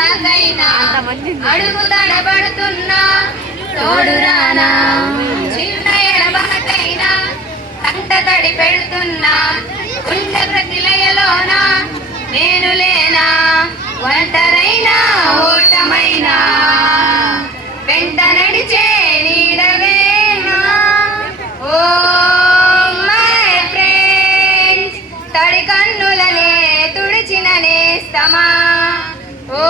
దాకైనా అడుగు తడబడుతున్నా తోడురానా చిన్న ఎడబాటైనా కంట తడి పెడుతున్నా ఉండ ప్రతిలయలోన నేను లేనా ఒంటరైనా ఓటమైనా వెంట నడిచే నీడవేనా ఓ మై ఫ్రెండ్స్ తడి కన్నులనే తుడిచిన నేస్తమా ఓ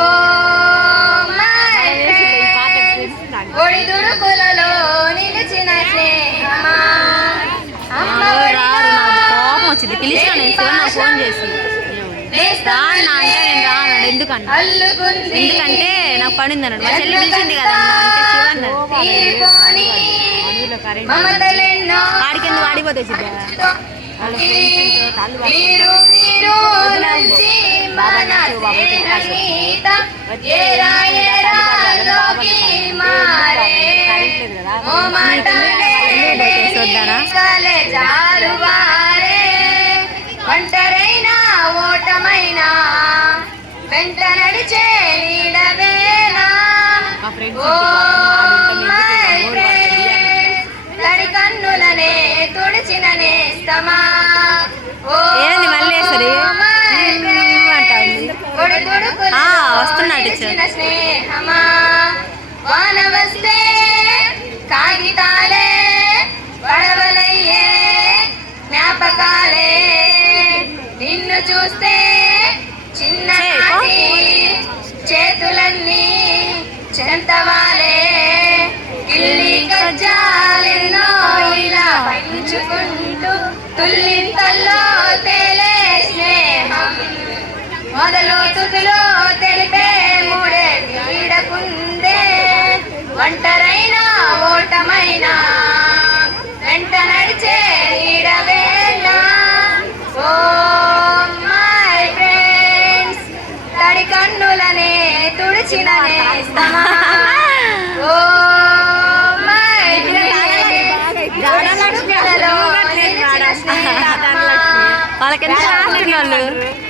మై ఫ్రెండ్స్ ఒడి దుడుకులలో నిలిచిన స్నేహమా వచ్చింది పిలిచిన ఫోన్ చేసి ఎందుకంటే నాకు పడింది అన్నాడు మా చెల్లి పిలిచింది కదా ఆడికి ఎందుకు ఆడిపోతే ఒంటరైనా ఓటమైనా వెంట నడిచే నీడవేనా తడి కన్నులనే తుడిచిన నేస్తమా వస్తున్నా స్నేహమా వాన వస్తే కాగితాలే పడవలయ్యే జ్ఞాపకాలే నిన్ను చూస్తే చిన్ననాటి చేతులన్నీ చెంతవాలే గిల్లి గజ్జాలెన్నో ఇలా పంచుకుంటూ తుల్లింతల్లో తేలే స్నేహం మొదలు తుదిలో తెలిపే మూడే వీడకుందే ఒంటరైనా ఓటమైనా వెంట నడిచే నీడవేనా ఓ మై ఫ్రెండ్స్ తడి కన్నులనే తుడిచిన నేస్తమా ఓ మై ఫ్రెండ్స్ వాళ్ళకి ఎంత